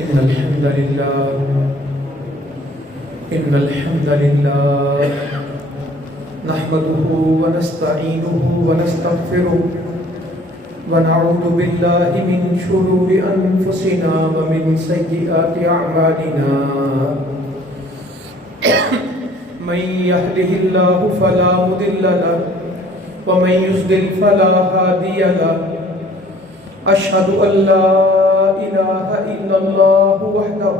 إن الحمد لله نحمده ونستعينه ونستغفره ونعوذ بالله من شرور أنفسنا ومن سيئات أعمالنا من يهده الله فلا مضل له ومن يضلل فلا هادي له أشهد أن لا إله إلا الله وحده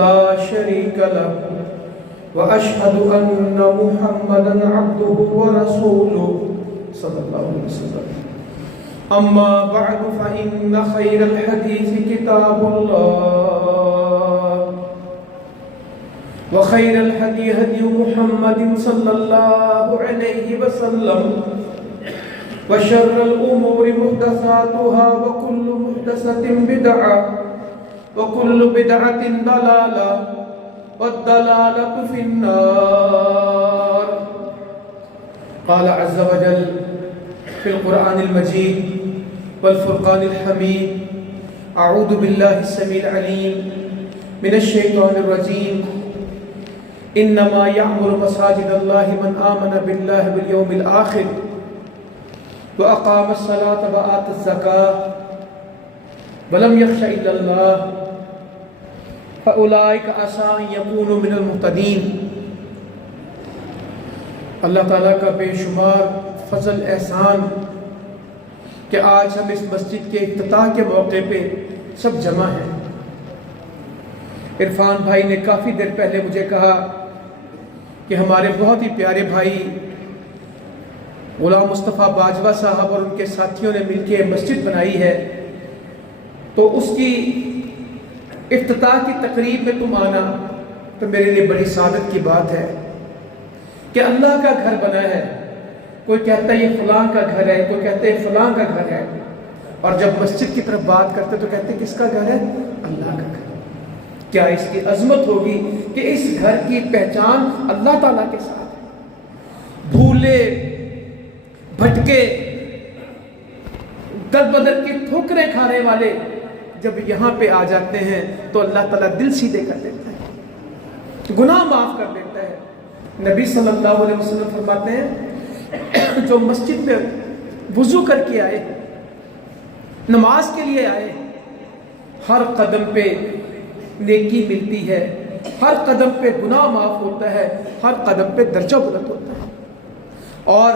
لا شريك له وأشهد أن محمدا عبده ورسوله صلى الله عليه وسلم أما بعد فإن خير الحديث كتاب الله وخير الهدي هدي محمد صلى الله عليه وسلم وشر الأمور محدثاتها وكل محدثة بدعة وكل بدعة ضلالة والضلالة في النار. قال عز وجل في القرآن المجيد والفرقان الحميد: أعوذ بالله السميع العليم من الشيطان الرجيم. إنما يعمر مساجد الله من آمن بالله واليوم الآخر وأقام الصلاة وآتى الزكاة ولم يخش إلا الله فأولئك عسى أن يكونوا من المهتدين. اللہ تعالیٰ کا بے شمار فضل احسان کہ آج ہم اس مسجد کے افتتاح کے موقع پہ سب جمع ہیں. عرفان بھائی نے کافی دیر پہلے مجھے کہا کہ ہمارے بہت ہی پیارے بھائی غلام مصطفیٰ باجوہ صاحب اور ان کے ساتھیوں نے مل کے مسجد بنائی ہے، تو اس کی افتتاح کی تقریب میں تم آنا تو میرے لیے بڑی سعادت کی بات ہے کہ اللہ کا گھر بنا ہے. کوئی کہتا ہے یہ فلاں کا گھر ہے، کوئی کہتا ہے فلاں کا گھر ہے، اور جب مسجد کی طرف بات کرتے تو کہتے ہیں کس کا گھر ہے؟ اللہ کا گھر. کیا اس کی عظمت ہوگی کہ اس گھر کی پہچان اللہ تعالیٰ کے ساتھ ہے. بھولے بھٹکے در بدر کی ٹھوکریں کھانے والے جب یہاں پہ آ جاتے ہیں تو اللہ تعالیٰ دل سیدھے کر دیتا ہے، گناہ معاف کر دیتا ہے. نبی صلی اللہ علیہ وسلم فرماتے ہیں جو مسجد میں وضو کر کے آئے، نماز کے لیے آئے، ہر قدم پہ نیکی ملتی ہے، ہر قدم پہ گناہ معاف ہوتا ہے، ہر قدم پہ درجہ بلند ہوتا ہے. اور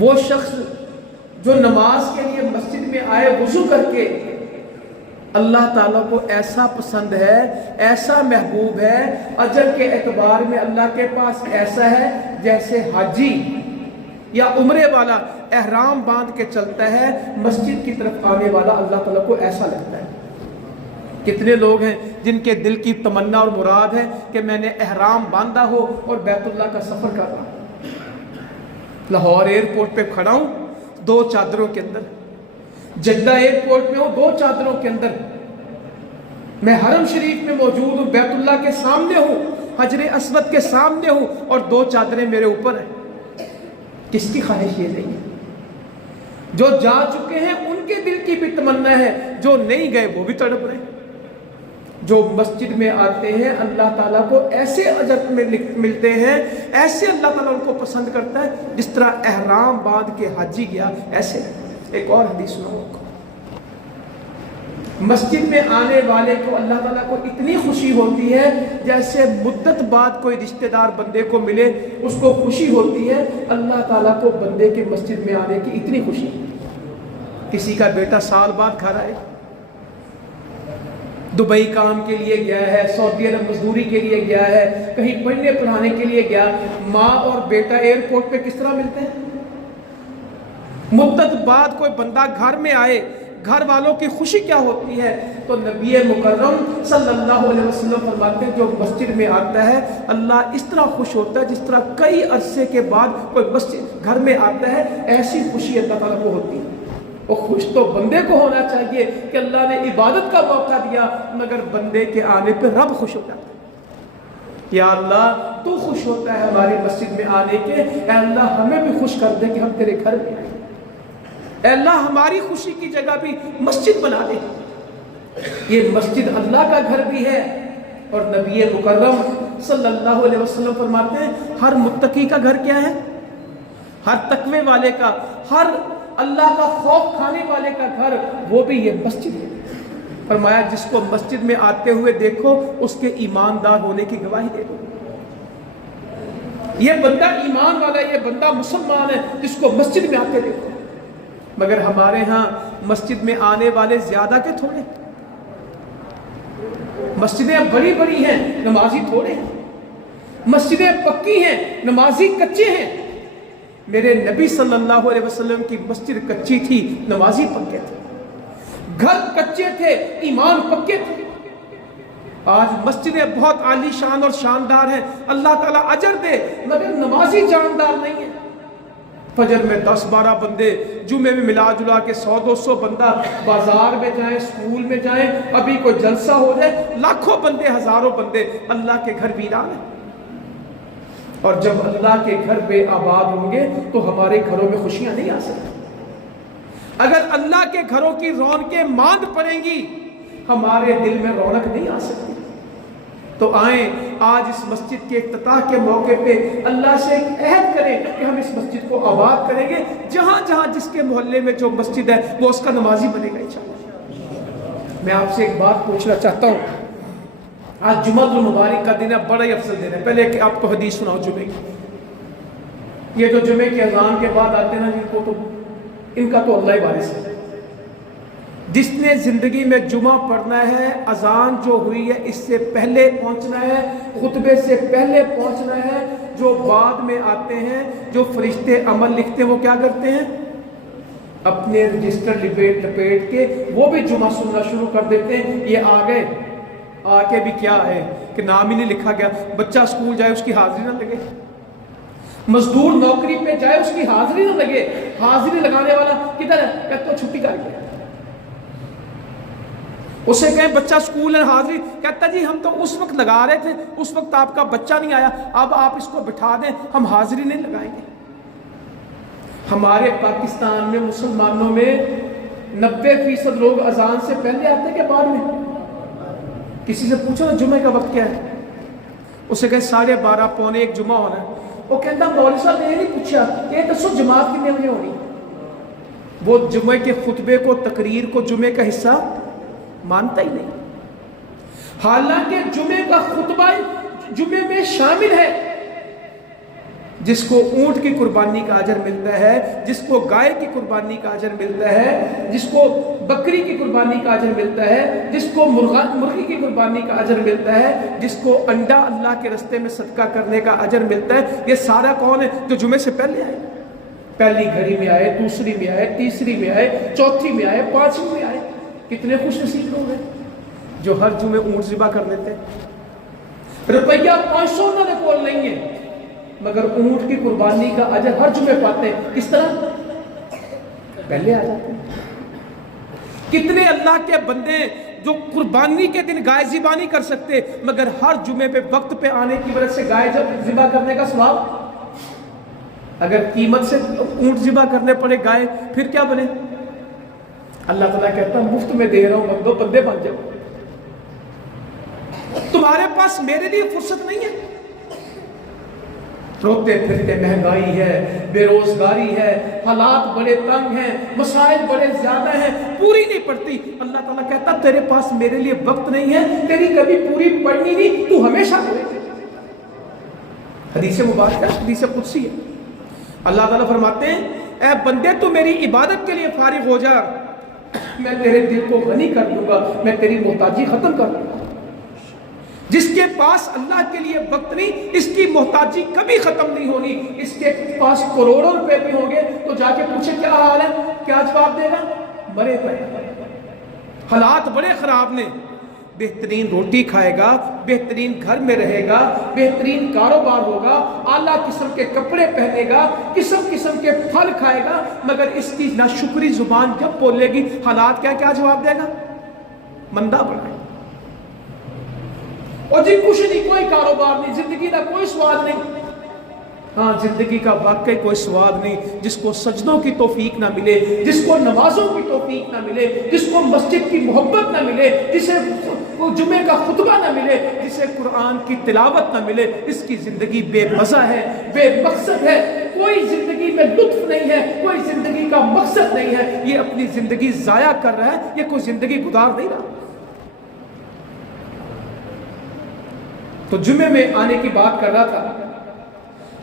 وہ شخص جو نماز کے لیے مسجد میں آئے وضو کر کے، اللہ تعالیٰ کو ایسا پسند ہے، ایسا محبوب ہے، اجر کے اعتبار میں اللہ کے پاس ایسا ہے جیسے حاجی یا عمرے والا احرام باندھ کے چلتا ہے، مسجد کی طرف آنے والا اللہ تعالیٰ کو ایسا لگتا ہے. کتنے لوگ ہیں جن کے دل کی تمنا اور مراد ہے کہ میں نے احرام باندھا ہو اور بیت اللہ کا سفر کر رہا ہوں. لاہور ایئرپورٹ پہ کھڑا ہوں 2 چادروں کے اندر، جدہ ایئرپورٹ میں ہوں 2 چادروں کے اندر، میں حرم شریف میں موجود ہوں، بیت اللہ کے سامنے ہوں، حجر اسود کے سامنے ہوں، اور 2 چادریں میرے اوپر ہیں. کس کی خواہش یہ نہیں ہے؟ جو جا چکے ہیں ان کے دل کی بھی تمنا ہے، جو نہیں گئے وہ بھی تڑپ رہے ہیں. جو مسجد میں آتے ہیں اللہ تعالیٰ کو ایسے اجر میں ملتے ہیں، ایسے اللہ تعالیٰ ان کو پسند کرتا ہے جس طرح احرام باندھ کے حاجی گیا ایسے. ایک اور حدیث سناؤں کو، مسجد میں آنے والے کو اللہ تعالیٰ کو اتنی خوشی ہوتی ہے جیسے مدت بعد کوئی رشتہ دار بندے کو ملے اس کو خوشی ہوتی ہے، اللہ تعالیٰ کو بندے کے مسجد میں آنے کی اتنی خوشی. کسی کا بیٹا سال بعد گھر آئے، دبئی کام کے لیے گیا ہے، سعودی عرب مزدوری کے لیے گیا ہے، کہیں پڑھنے پڑھانے کے لیے گیا، ماں اور بیٹا ایئرپورٹ پہ کس طرح ملتے ہیں؟ مدت بعد کوئی بندہ گھر میں آئے، گھر والوں کی خوشی کیا ہوتی ہے؟ تو نبی مکرم صلی اللہ علیہ وسلم فرماتے ہیں جو مسجد میں آتا ہے اللہ اس طرح خوش ہوتا ہے جس طرح کئی عرصے کے بعد کوئی مسجد گھر میں آتا ہے، ایسی خوشی اللہ تعالیٰ کو ہوتی ہے. اور خوش تو بندے کو ہونا چاہیے کہ اللہ نے عبادت کا موقع دیا، مگر بندے کے آنے پہ رب خوش ہو جاتا ہے. یا اللہ تو خوش ہوتا ہے ہماری مسجد میں آنے کے، اے اللہ ہمیں بھی خوش کر دے کہ ہم تیرے گھر میں آئیں. اے اللہ ہماری خوشی کی جگہ بھی مسجد بنا دے. یہ مسجد اللہ کا گھر بھی ہے، اور نبی مکرم صلی اللہ علیہ وسلم فرماتے ہیں ہر متقی کا گھر کیا ہے؟ ہر تقوی والے کا، ہر اللہ کا خوف کھانے والے کا گھر وہ بھی یہ مسجد ہے. فرمایا جس کو مسجد میں آتے ہوئے دیکھو اس کے ایماندار ہونے کی گواہی دے دو. یہ بندہ ایمان والا ہے، یہ بندہ مسلمان ہے جس کو مسجد میں آتے دیکھو. مگر ہمارے ہاں مسجد میں آنے والے زیادہ کے تھوڑے، مسجدیں بڑی بڑی ہیں نمازی تھوڑے ہیں، مسجدیں پکی ہیں نمازی کچے ہیں. میرے نبی صلی اللہ علیہ وسلم کی مسجد کچی تھی، نمازی پکے تھے، گھر کچے تھے، ایمان پکے تھے. آج مسجدیں بہت عالی شان اور شاندار ہیں، اللہ تعالیٰ اجر دے، مگر نمازی جاندار نہیں ہے. فجر میں 10-12 بندے، جمعے میں ملا جلا کے 100-200 بندہ، بازار میں جائیں، اسکول میں جائیں، ابھی کوئی جلسہ ہو جائے، لاکھوں بندے، ہزاروں بندے. اللہ کے گھر ویران ہیں. اور جب اللہ کے گھر بے آباد ہوں گے تو ہمارے گھروں میں خوشیاں نہیں آ سکتی. اگر اللہ کے گھروں کی رونقیں ماند پڑیں گی ہمارے دل میں رونق نہیں آ سکتی. تو آئیں آج اس مسجد کے افتتاح کے موقع پہ اللہ سے ایک عہد کریں کہ ہم اس مسجد کو آباد کریں گے. جہاں جہاں جس کے محلے میں جو مسجد ہے وہ اس کا نمازی بنے گا انشاءاللہ. میں آپ سے ایک بات پوچھنا چاہتا ہوں. آج جمعہ المبارک کا دن ہے، بڑا ہی افضل دن ہے. پہلے کہ آپ کو حدیث سناؤ جمعے کی. یہ جو جمعے کی اذان کے بعد آتے ہیں نا جن کو، تو ان کا تو اللہ ہی وارث ہے. جس نے زندگی میں جمعہ پڑھنا ہے، اذان جو ہوئی ہے اس سے پہلے پہنچنا ہے، خطبے سے پہلے پہنچنا ہے. جو بعد میں آتے ہیں، جو فرشتے عمل لکھتے ہیں، وہ کیا کرتے ہیں؟ اپنے رجسٹر لپیٹ کے وہ بھی جمعہ سننا شروع کر دیتے ہیں. یہ آ گئے، آ کے بھی کیا ہے کہ نام ہی نہیں لکھا گیا. بچہ اسکول جائے اس کی حاضری نہ لگے، مزدور نوکری پہ جائے اس کی حاضری نہ لگے. حاضری لگانے والا کدھر ہے؟ کہتا تو چھٹی کر گیا. اسے کہیں بچہ اسکول ہے، حاضری، کہتا جی ہم تو اس وقت لگا رہے تھے، اس وقت آپ کا بچہ نہیں آیا، اب آپ اس کو بٹھا دیں، ہم حاضری نہیں لگائیں گے. ہمارے پاکستان میں مسلمانوں میں 90% لوگ اذان سے پہلے آتے ہیں کہ بعد میں؟ کسی سے پوچھو نا جمعے کا وقت کیا ہے، اسے کہیں 12:30 پونے 1 جمعہ ہونا ہے. وہ کہتا مولوی صاحب نے یہ نہیں پوچھا، یہ دسو جماعت کتنے بجے ہونی. وہ جمعے کے خطبے کو، تقریر کو جمعے کا حصہ مانتا ہی نہیں. حالانکہ جمعے کا خطبہ جمعے میں شامل ہے. جس کو اونٹ کی قربانی کا اجر ملتا ہے، جس کو گائے کی قربانی کا اجر ملتا ہے، جس کو بکری کی قربانی کا اجر ملتا ہے، جس کو مرغی کی قربانی کا اجر ملتا ہے، جس کو انڈا اللہ کے رستے میں صدقہ کرنے کا اجر ملتا ہے، یہ سارا کون ہے؟ جو جمعے سے پہلے آئے. پہلی گھڑی میں آئے، دوسری میں آئے، تیسری میں آئے، چوتھی میں آئے، پانچویں میں آئے. کتنے خوش نصیب لوگ ہیں جو ہر جمعے اونٹ ذبح کر لیتے. روپیہ 500 انہوں نے کول نہیں ہے، مگر اونٹ کی قربانی کا اجر ہر جمعے پاتے ہیں. کس طرح؟ پہلے آ جاتے ہیں. کتنے اللہ کے بندے جو قربانی کے دن گائے ذبح نہیں کر سکتے، مگر ہر جمعے پہ وقت پہ آنے کی وجہ سے گائے ذبح کرنے کا ثواب. اگر قیمت سے اونٹ ذبح کرنے پڑے گائے، پھر کیا بنے؟ اللہ تعالیٰ کہتا ہے مفت میں دے رہا ہوں، بندو بندے بن جاؤ. تمہارے پاس میرے لیے فرصت نہیں ہے. روتے پھرتے مہنگائی ہے، بے روزگاری ہے، حالات بڑے تنگ ہیں، مسائل بڑے زیادہ ہیں، پوری نہیں پڑتی. اللہ تعالیٰ کہتا تیرے پاس میرے لیے وقت نہیں ہے، تیری کبھی پوری پڑنی نہیں، تو ہمیشہ کرے. حدیث مبارکہ، حدیث قدسی ہے. اللہ تعالیٰ فرماتے ہیں اے بندے تو میری عبادت کے لیے فارغ ہو جا، میں تیرے دل کو غنی کر دوں گا، میں تیری محتاجی ختم کر دوں گا. جس کے پاس اللہ کے لیے وقت نہیں، اس کی محتاجی کبھی ختم نہیں ہونی. اس کے پاس کروڑوں روپے بھی ہوں گے تو جا کے پوچھے کیا حال ہے، کیا جواب دے گا؟ مرے پڑے، حالات بڑے خراب نے. بہترین روٹی کھائے گا، بہترین گھر میں رہے گا، بہترین کاروبار ہوگا، اعلیٰ قسم کے کپڑے پہنے گا، قسم قسم کے پھل کھائے گا، مگر اس کی ناشکری زبان جب بولے گی حالات کیا جواب دے گا؟ مندہ پڑا. اور جی کچھ نہیں، کوئی کاروبار نہیں، زندگی کا کوئی سوال نہیں. ہاں زندگی کا واقعی کوئی سواد نہیں جس کو سجدوں کی توفیق نہ ملے، جس کو نمازوں کی توفیق نہ ملے، جس کو مسجد کی محبت نہ ملے، جسے جمعے کا خطبہ نہ ملے، جسے قرآن کی تلاوت نہ ملے، اس کی زندگی بے مزہ ہے، بے مقصد ہے، کوئی زندگی میں لطف نہیں ہے، کوئی زندگی کا مقصد نہیں ہے، یہ اپنی زندگی ضائع کر رہا ہے، یہ کوئی زندگی گزار نہیں رہا۔ تو جمعے میں آنے کی بات کر رہا تھا،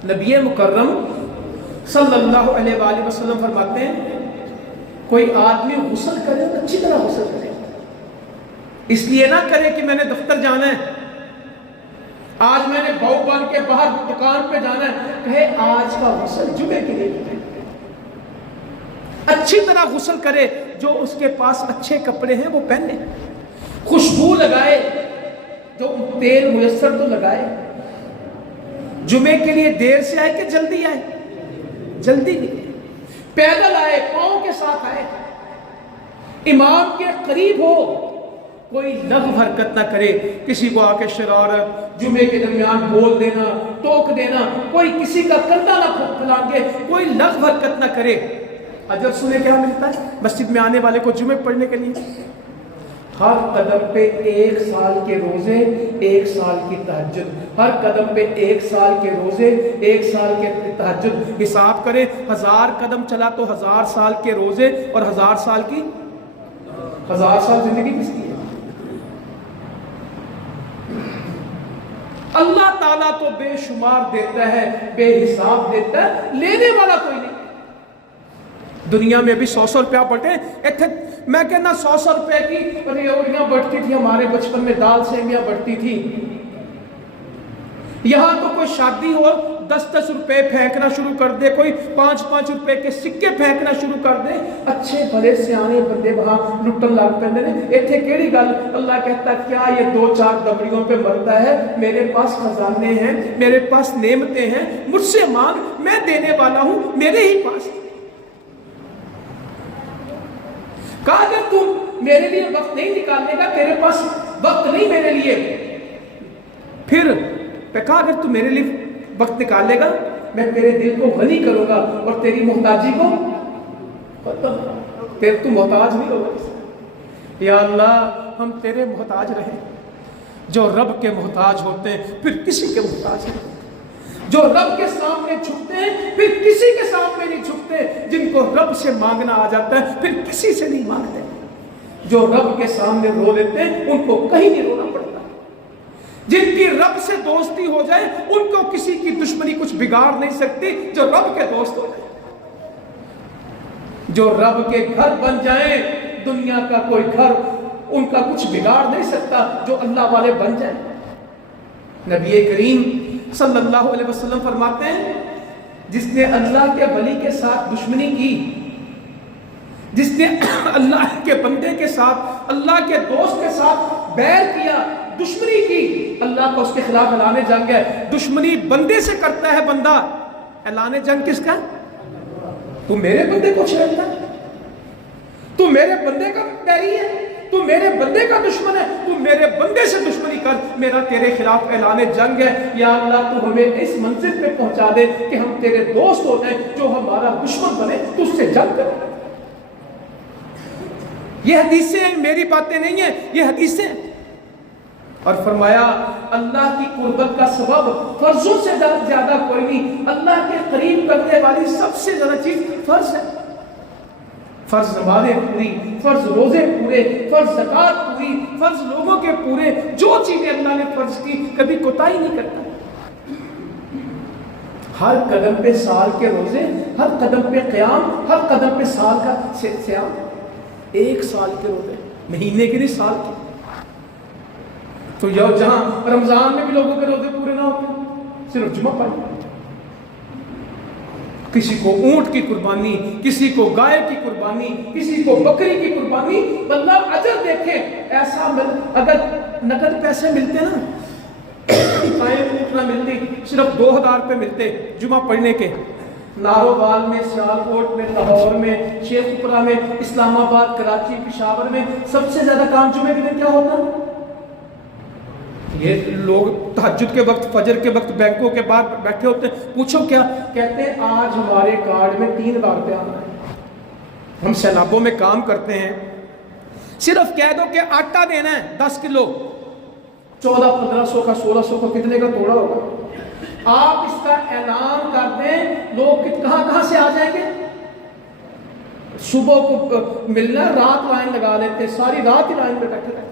نبی مکرم صلی اللہ علیہ وآلہ وسلم فرماتے ہیں کوئی آدمی غسل کرے تو اچھی طرح غسل کرے، اس لیے نہ کرے کہ میں نے دفتر جانا ہے، آج میں نے بہو بن کے باہر دکان پہ جانا ہے، کہے آج کا غسل جمعے کے لیے کرے، اچھی طرح غسل کرے، جو اس کے پاس اچھے کپڑے ہیں وہ پہنے، خوشبو لگائے، جو تیل میسر تو لگائے، جمعے کے لیے دیر سے آئے کہ جلدی آئے، جلدی نہیں، پیدل آئے، پاؤں کے ساتھ آئے، امام کے قریب ہو، کوئی لغو حرکت نہ کرے، کسی کو آ کے شرارت، جمعے کے درمیان بول دینا، ٹوک دینا، کوئی کسی کا کندھا نہ پھلانگے، کوئی لغو حرکت نہ کرے۔ اجر سنیں کیا ملتا ہے مسجد میں آنے والے کو جمعے پڑھنے کے لیے؟ ہر قدم پہ 1 سال کے روزے، 1 سال کی تہجد، ہر قدم پہ 1 سال کے روزے، 1 سال کے تہجد، حساب کریں 1000 قدم چلا تو 1000 سال کے روزے، اور 1000 سال کی 1000 سال زندگی کس کی ہے؟ اللہ تعالیٰ تو بے شمار دیتا ہے، بے حساب دیتا ہے، لینے والا کوئی نہیں۔ دنیا میں بھی 100 روپیہ بٹے، میں کہنا 100 روپے کی ریوڑیاں بٹتی تھی، ہمارے بچپن میں دال سیمیاں بٹتی تھی، یہاں تو کوئی شادی ہو 10 روپے پھینکنا شروع کر دے، کوئی 5 روپے کے سکے پھینکنا شروع کر دے، اچھے بھلے سیانے بندے وہاں لٹن لگ پہنے نے، ایتھے کیڑی گل؟ اللہ کہتا کیا یہ 2-4 دبڑیوں پہ مرتا ہے؟ میرے پاس خزانے ہیں، میرے پاس نعمتیں ہیں، مجھ سے مانگ، میں دینے والا ہوں، میرے ہی پاس۔ کہا اگر تم میرے لیے وقت نہیں نکالنے کا، تیرے پاس وقت نہیں میرے لیے، پھر کہا اگر تم میرے لیے وقت نکالے گا، میں تیرے دل کو غنی کروں گا اور تیری محتاجی کو ختم، تو محتاج نہیں ہوگا۔ یا اللہ ہم تیرے محتاج رہیں، جو رب کے محتاج ہوتے ہیں پھر کسی کے محتاج نہیں، جو رب کے سامنے جھکتے ہیں پھر کسی کے سامنے نہیں جھکتے، جن کو رب سے مانگنا آ جاتا ہے پھر کسی سے نہیں مانگتے، جو رب کے سامنے رو لیتے ہیں ان کو کہیں نہیں رونا پڑتا، جن کی رب سے دوستی ہو جائے ان کو کسی کی دشمنی کچھ بگاڑ نہیں سکتی، جو رب کے دوست ہو جائے، جو رب کے گھر بن جائیں دنیا کا کوئی گھر ان کا کچھ بگاڑ نہیں سکتا، جو اللہ والے بن جائیں۔ نبی کریم صلی اللہ علیہ وسلم فرماتے ہیں جس نے اللہ کے ولی کے ساتھ دشمنی کی، جس نے اللہ کے بندے کے ساتھ، اللہ کے دوست کے ساتھ بیر کیا، دشمنی کی، اللہ کو اس کے خلاف اعلان جنگ ہے۔ دشمنی بندے سے کرتا ہے بندہ، اعلان جنگ کس کا؟ تو میرے بندے کو چھیڑتا ہے، تو میرے بندے کا پیری ہے، تو میرے بندے کا دشمن ہے، تو میرے بندے سے دشمنی کر، میرا تیرے خلاف اعلان جنگ ہے۔ یا اللہ تو ہمیں اس منزل پہ پہنچا دے کہ ہم تیرے دوست ہو جائیں، جو ہمارا دشمن بنے تو اس سے جنگ کرے۔ یہ حدیثیں ہیں، میری باتیں نہیں ہیں، یہ حدیثیں ہیں۔ اور فرمایا اللہ کی قربت کا سبب فرضوں سے زیادہ کوئی نہیں، اللہ کے قریب کرنے والی سب سے زیادہ چیز فرض ہے۔ فرض نمازیں پوری، فرض روزے پورے، فرض زکوٰۃ پوری، فرض لوگوں کے پورے، جو چیزیں اللہ نے فرض کی کبھی کوتاہی نہیں کرتا۔ ہر قدم پہ سال کے روزے، ہر قدم پہ قیام، ہر قدم پہ سال کا صیام، 1 سال کے روزے، مہینے کے نہیں سال کے۔ تو جہاں رمضان میں بھی لوگوں کے روزے پورے نہ ہوتے، صرف جمعہ پڑھنا، کسی کو اونٹ کی قربانی، کسی کو گائے کی قربانی، کسی کو بکری کی قربانی، اللہ اجر دیکھے۔ ایسا اگر نقد پیسے ملتے نا، اونٹ نہ ملتی، صرف 2000 روپے ملتے جمعہ پڑھنے کے، نارووال میں، سیالکوٹ میں، لاہور میں، شیخ پورہ میں، اسلام آباد، کراچی، پشاور میں سب سے زیادہ کام جمعے کے دن کیا ہوتا؟ یہ لوگ تہجد کے وقت فجر کے وقت بینکوں کے باہر بیٹھے ہوتے ہیں، پوچھو کیا کہتے ہیں؟ آج ہمارے کارڈ میں 3 لاکھ روپیہ آنا ہے، ہم سیلابوں میں کام کرتے ہیں، صرف کہہ دو کہ آٹا دینا ہے 10 کلو، 1400-1500 کا 1600 کا کتنے کا توڑا ہوگا؟ آپ اس کا اعلان کر دیں، لوگ کہاں سے آ جائیں گے؟ صبح کو ملنا، رات لائن لگا لیتے، ساری رات ہی لائن پہ بیٹھے رہتے۔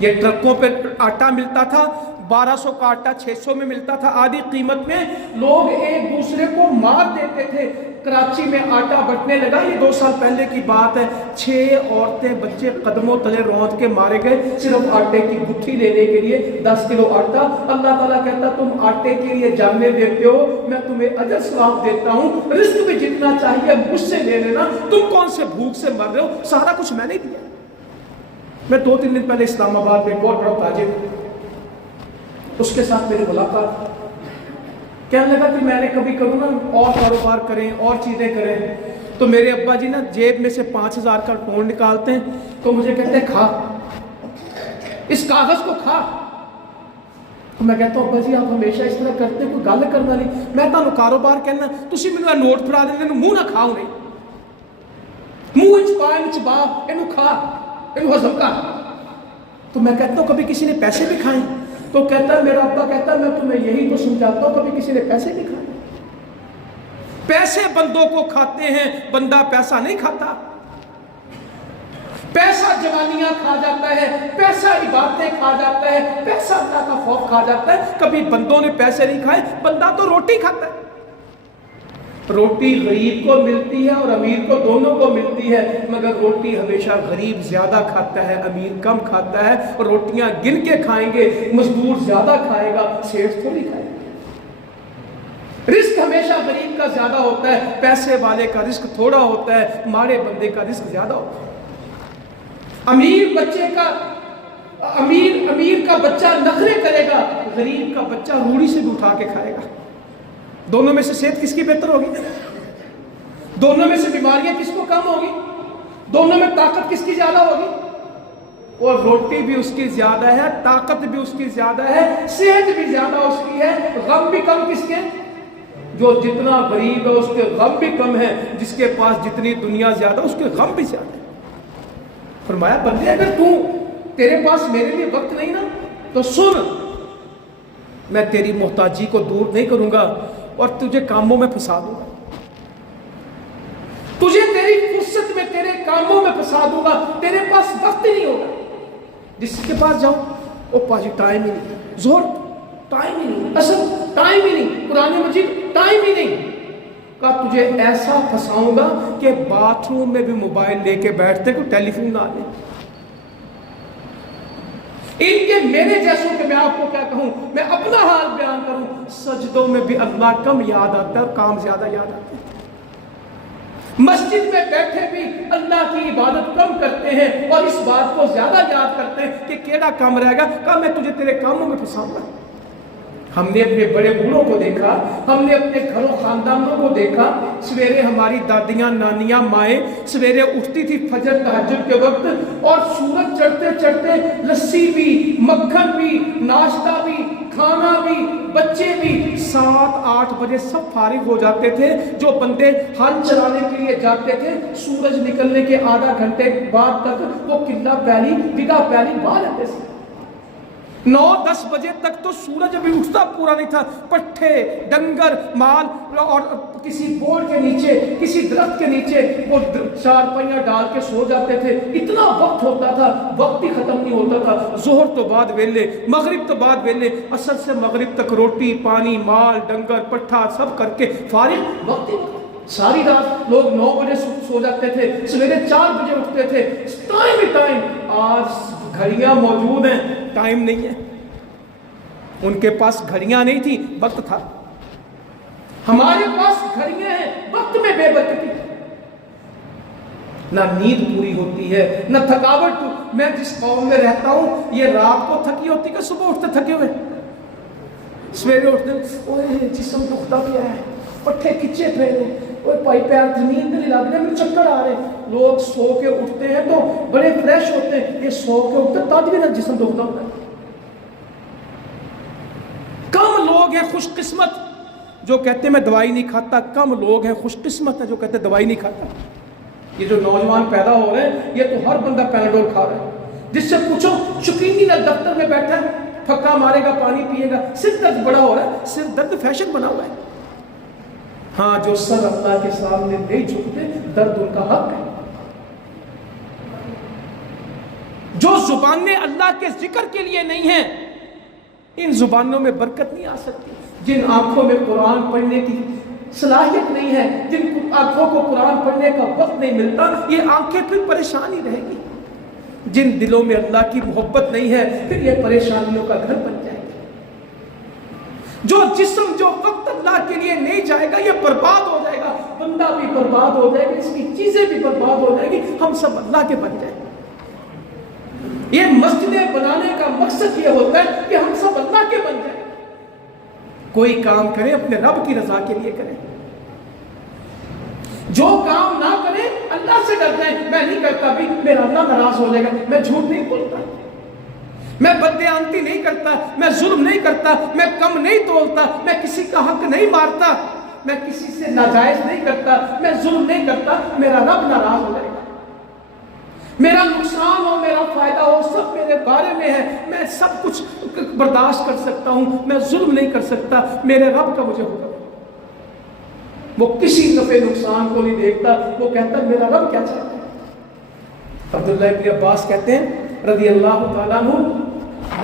یہ ٹرکوں پہ آٹا ملتا تھا، 1200 کا آٹا 600 میں ملتا تھا آدھی قیمت میں، لوگ ایک دوسرے کو مار دیتے تھے۔ کراچی میں آٹا بٹنے لگا، یہ 2 سال پہلے کی بات ہے، 6 عورتیں بچے قدموں تلے روند کے مارے گئے صرف آٹے کی گٹھی لینے کے لیے، 10 کلو آٹا۔ اللہ تعالیٰ کہتا تم آٹے کے لیے جانیں دیتے ہو، میں تمہیں اجر ثواب دیتا ہوں، رزق بھی جتنا چاہیے مجھ سے لے لینا، تم کون سے بھوک سے مر رہے ہو، سارا کچھ میں نے دیا۔ میں 2-3 دن پہلے اسلام آباد میں بہت بڑا تاجر، اس کے ساتھ میری ملاقات، کہنے لگا کہ میں نے کبھی کروں نا اور کاروبار کریں اور چیزیں کریں، تو میرے ابا جی نا جیب میں سے 5000 کا نوٹ نکالتے ہیں تو مجھے کہتے ہیں کھا اس کاغذ کو کھا۔ تو میں کہتا ہوں ابا جی آپ ہمیشہ اس طرح کرتے ہیں، کوئی گل کرنا نہیں، میں تمہیں کاروبار کرنا، تسی مینوں نوٹ پھڑا دیں منہ نہ کھاؤ، نہیں منہ پا چبا یہ کھا یہ ہضم کر۔ تو میں کہتا ہوں کبھی کسی نے پیسے بھی کھائے؟ تو کہتا ہے میرا ابا کہتا ہے میں تمہیں یہی تو سمجھاتا ہوں، کبھی کسی نے پیسے بھی کھائے؟ پیسے بندوں کو کھاتے ہیں، بندہ پیسہ نہیں کھاتا۔ پیسہ جوانیاں کھا جاتا ہے، پیسہ عبادتیں کھا جاتا ہے، پیسہ اللہ کا خوف کھا جاتا ہے، کبھی بندوں نے پیسے نہیں کھائے، بندہ تو روٹی کھاتا ہے۔ روٹی غریب کو ملتی ہے اور امیر کو، دونوں کو ملتی ہے، مگر روٹی ہمیشہ غریب زیادہ کھاتا ہے، امیر کم کھاتا ہے، اور روٹیاں گن کے کھائیں گے، مزدور زیادہ کھائے گا، سیٹھ تھوڑی کھائے گا۔ رزق ہمیشہ غریب کا زیادہ ہوتا ہے، پیسے والے کا رزق تھوڑا ہوتا ہے، مارے بندے کا رزق زیادہ ہوتا ہے۔ امیر کا بچہ نخرے کرے گا، غریب کا بچہ روڑی سے بھی اٹھا کے کھائے گا۔ دونوں میں سے صحت کس کی بہتر ہوگی؟ دونوں میں سے بیماریاں کس کو کم ہوگی؟ دونوں میں طاقت کس کی زیادہ ہوگی؟ اور روٹی بھی اس کی زیادہ ہے، طاقت بھی اس کی زیادہ ہے، صحت بھی زیادہ اس کی ہے، غم بھی کم کس کے؟ جو جتنا غریب ہے اس کے غم بھی کم ہے، جس کے پاس جتنی دنیا زیادہ اس کے غم بھی زیادہ ہے۔ فرمایا بندے اگر تیرے پاس میرے لیے وقت نہیں نا تو سن، میں تیری محتاجی کو دور نہیں کروں گا اور تجھے کاموں میں پھنسا دوں گا، تجھے تیری فرصت میں تیرے کاموں میں پھنسا دوں گا، تیرے پاس وقت نہیں ہوگا۔ جس کے پاس جاؤ وہ پاس ٹائم ہی نہیں، زور ٹائم ہی نہیں، اصل ٹائم ہی نہیں، قرآن مجید ٹائم ہی نہیں، کہا تجھے ایسا پھنساؤں گا کہ باتھ روم میں بھی موبائل لے کے بیٹھتے کوئی ٹیلی فون نہ لے۔ ان کے میرے جیسوں کہ میں آپ کو کیا کہوں، میں اپنا حال بیان کروں، سجدوں میں بھی اللہ کم یاد آتا ہے اور کام زیادہ یاد آتے ہیں۔ مسجد میں بیٹھے بھی اللہ کی عبادت کم کرتے ہیں اور اس بات کو زیادہ یاد کرتے ہیں کہ کیڑا کام رہے گا، کہا میں تجھے تیرے کاموں میں پھنساؤں گا۔ ہم نے اپنے بڑے بوڑھوں کو دیکھا، ہم نے اپنے گھروں خاندانوں کو دیکھا، سویرے ہماری دادیاں نانیاں مائیں سویرے اٹھتی تھی فجر تہجد کے وقت، اور سورج چڑھتے چڑھتے لسی بھی، مکھن بھی، ناشتہ بھی، کھانا بھی، بچے بھی 7-8 بجے سب فارغ ہو جاتے تھے۔ جو بندے ہل چلانے کے لیے جاتے تھے سورج نکلنے کے آدھا گھنٹے بعد تک وہ قلعہ پیلی بگا پیلی باہر رہتے تھے۔ 9-10 بجے تک تو سورج ابھی اٹھتا پورا نہیں تھا، پٹھے ڈنگر مال اور کسی بورڈ کے نیچے کسی درخت کے نیچے وہ چارپائیاں ڈال کے سو جاتے تھے۔ اتنا وقت ہوتا تھا، وقت ہی ختم نہیں ہوتا تھا۔ ظہر تو بعد ویلے، مغرب تو بعد ویلے، عصر سے مغرب تک روٹی پانی مال ڈنگر پٹھا سب کر کے فارغ وقت ہی ساری رات لوگ 9 بجے سو جاتے تھے، سویرے 4 بجے اٹھتے تھے، ٹائم ہی ٹائم۔ آج گھڑیاں موجود ہیں، ٹائم نہیں ہے۔ ان کے پاس گھڑیاں نہیں تھی، وقت تھا۔ ہمارے پاس گھڑیاں ہیں، وقت میں بے برکتی، نہ نیند پوری ہوتی ہے نہ تھکاوٹ۔ میں جس قوم میں رہتا ہوں یہ رات کو تھکی ہوتی کہ صبح اٹھتے تھکے ہوئے، سویرے اٹھتے اوہ جسم دکھتا پیا ہے، پٹھے کھچے پھرے ہیں، اوہ پائی پیر نیند نہیں لگ رہے، مجھے چکر آ رہے۔ لوگ سو کے اٹھتے ہیں تو بڑے فریش ہوتے ہیں، یہ سو کے اٹھتے تب بھی نہ جسم دکھتا ہوتا ہے۔ لوگ ہیں خوش قسمت جو کہتے ہیں میں دوائی نہیں کھاتا، کم لوگ ہیں خوش قسمت ہیں جو کہتے ہیں دوائی نہیں کھاتا۔ یہ جو نوجوان پیدا ہو رہے ہیں یہ تو ہر بندہ پیناڈول کھا رہا ہے، جس سے پوچھو شکینی نہ دفتر میں بیٹھا ہے، پھکا مارے گا، پانی پیے گا، سر درد بڑا ہو رہا ہے، سر درد فیشن بنا ہوا ہے۔ ہاں جو سر اللہ کے سامنے نہیں جھکتے درد ان کا حق ہے۔ جو زبانیں اللہ کے ذکر کے لیے نہیں ہیں ان زبانوں میں برکت نہیں آ سکتی۔ جن آنکھوں میں قرآن پڑھنے کی صلاحیت نہیں ہے، جن آنکھوں کو قرآن پڑھنے کا وقت نہیں ملتا، یہ آنکھیں پھر پریشانی رہے گی۔ جن دلوں میں اللہ کی محبت نہیں ہے پھر یہ پریشانیوں کا گھر بن جائے گا۔ جو جسم جو وقت اللہ کے لیے نہیں جائے گا یہ برباد ہو جائے گا، بندہ بھی برباد ہو جائے گا، اس کی چیزیں بھی برباد ہو جائیں گی، ہم سب اللہ کے بن جائیں گے۔ یہ مسجدیں بنانے کا مقصد یہ ہوتا ہے کہ ہم سب اللہ کے بن جائیں۔ کوئی کام کریں اپنے رب کی رضا کے لیے کریں، جو کام نہ کریں اللہ سے ڈر جائیں۔ میں نہیں کرتا بھی میرا اللہ ناراض ہو جائے گا، میں جھوٹ نہیں بولتا، میں بددیانتی نہیں کرتا، میں ظلم نہیں کرتا، میں کم نہیں تولتا، میں کسی کا حق نہیں مارتا، میں کسی سے ناجائز نہیں کرتا، میں ظلم نہیں کرتا، میرا رب ناراض ہو جائے گا۔ میرا نقصان ہو میرا فائدہ ہو سب میرے بارے میں ہے، میں سب کچھ برداشت کر سکتا ہوں، میں ظلم نہیں کر سکتا، میرے رب کا مجھے حکم ہے۔ وہ کسی نفع نقصان کو نہیں دیکھتا، وہ کہتا ہے میرا رب کیا چاہتا ہے۔ عبداللہ ابن عباس کہتے ہیں رضی اللہ تعالیٰ عنہ،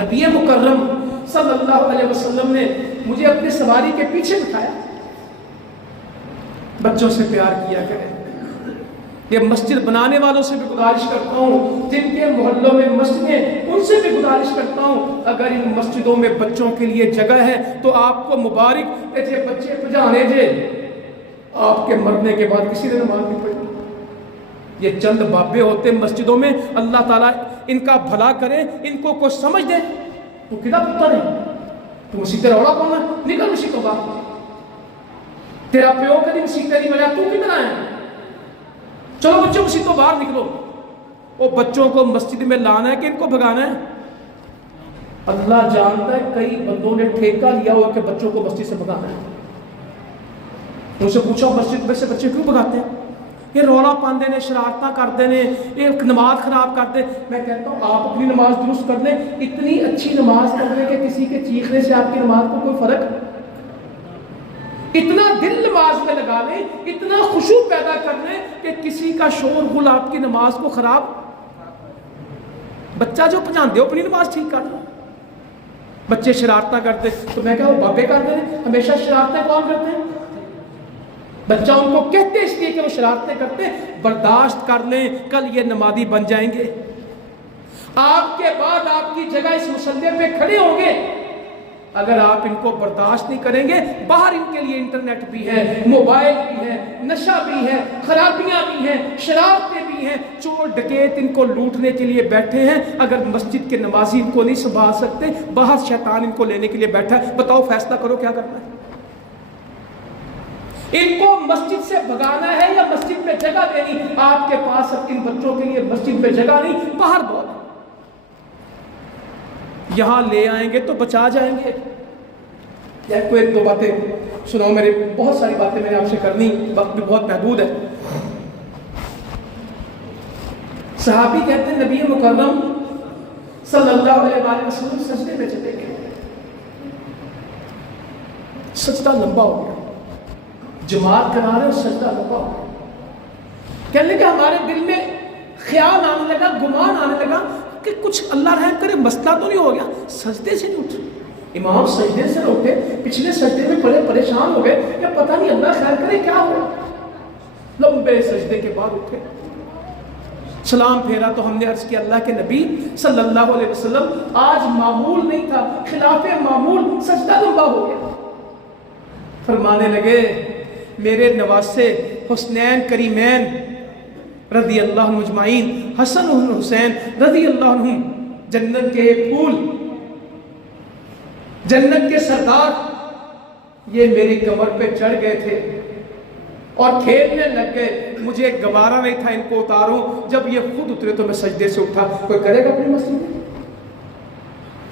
نبی مکرم صلی اللہ علیہ وسلم نے مجھے اپنے سواری کے پیچھے بٹھایا۔ بچوں سے پیار کیا کریں۔ یہ مسجد بنانے والوں سے بھی گزارش کرتا ہوں، جن کے محلوں میں مسجدیں ان سے بھی گزارش کرتا ہوں اگر ان مسجدوں میں بچوں کے لیے جگہ ہے تو آپ کو مبارک ایسے بچے پجانے جے، آپ کے مرنے کے بعد کسی نے نماز نہیں پڑھی۔ یہ چند بابے ہوتے مسجدوں میں، اللہ تعالیٰ ان کا بھلا کرے، ان کو کوئی سمجھ دے۔ تو کدھا پتہ نہیں تو مسیح روڑا کون ہے، نکل مسیح تو باہر، تیرا پیو کدی مسیح نہیں ملا، تو کتنا ہے، چلو بچوں مسجد تو باہر نکلو۔ وہ بچوں کو مسجد میں لانا ہے کہ ان کو بھگانا ہے؟ اللہ جانتا ہے کئی بندوں نے ٹھیکہ لیا ہوا کہ بچوں کو مسجد سے بھگانا ہے۔ ان سے پوچھا مسجد میں سے بچے کیوں بھگاتے ہیں؟ یہ رولا پاندے نے، شرارتہ کرتے نے، یہ نماز خراب کرتے۔ میں کہتا ہوں آپ اپنی نماز درست کر لیں، اتنی اچھی نماز کر لیں کہ کسی کے چیخنے سے آپ کی نماز کو کوئی فرق، اتنا دل نماز میں لگا لیں، اتنا خشوع پیدا کر لیں کہ کسی کا شور غل آپ کی نماز کو خراب۔ بچہ جو پہچانتے ہو اپنی نماز ٹھیک کر لو۔ بچے شرارتہ کرتے تو میں کہا وہ بابے کرتے ہیں، ہمیشہ شرارتیں کون کرتے ہیں؟ بچہ ان کو کہتے اس لیے کہ وہ شرارتیں کرتے ہیں، برداشت کر لیں، کل یہ نمازی بن جائیں گے۔ آپ کے بعد آپ کی جگہ اس مصلی پہ کھڑے ہوں گے۔ اگر آپ ان کو برداشت نہیں کریں گے، باہر ان کے لیے انٹرنیٹ بھی ہے، موبائل بھی ہے، نشہ بھی ہے، خرابیاں بھی ہیں، شرارتیں بھی ہیں، چور ڈکیت ان کو لوٹنے کے لیے بیٹھے ہیں۔ اگر مسجد کے نمازی ان کو نہیں سنبھال سکتے، باہر شیطان ان کو لینے کے لیے بیٹھا ہے۔ بتاؤ فیصلہ کرو کیا کرنا ہے؟ ان کو مسجد سے بھگانا ہے یا مسجد میں جگہ دینی؟ آپ کے پاس اب ان بچوں کے لیے مسجد میں جگہ نہیں، باہر بہت، یہاں لے آئیں گے تو بچا جائیں گے۔ یا کوئی ایک دو باتیں سناؤ، میرے بہت ساری باتیں میں نے آپ سے کرنی، وقت بھی بہت محدود ہے۔ صحابی کہتے ہیں نبی مکرم صلی اللہ علیہ وآلہ وسلم سجدے میں چلے گئے، سجدہ لمبا ہو گیا، جماعت کرا رہے اور سجدہ لمبا ہو گیا۔ کہنے لگے ہمارے دل میں خیال آنے لگا، گمان آنے لگا کہ کچھ اللہ رحم کرے مسئلہ تو نہیں ہو گیا، سجدے سے نہیں اٹھے۔ امام سجدے سے نہ اٹھے، پچھلے سجدے میں بڑے پریشان ہو گئے کہ پتہ نہیں اللہ خیر کرے کیا ہوا۔ لمبے سجدے کے بعد اٹھے، سلام پھیرا تو ہم نے عرض کیا اللہ کے نبی صلی اللہ علیہ وسلم آج معمول نہیں تھا، خلاف معمول سجدہ لمبا ہو گیا۔ فرمانے لگے میرے نواسے حسنین کریمین رضی اللہ عنہ اجمعین، حسن و حسین رضی اللہ عنہم، جنت کے پھول، جنت کے سردار، یہ میری کمر پہ چڑھ گئے تھے اور کھیلنے لگ گئے، مجھے گوارا نہیں تھا ان کو اتاروں، جب یہ خود اترے تو میں سجدے سے اٹھا۔ کوئی کرے گا اپنی مسجد میں؟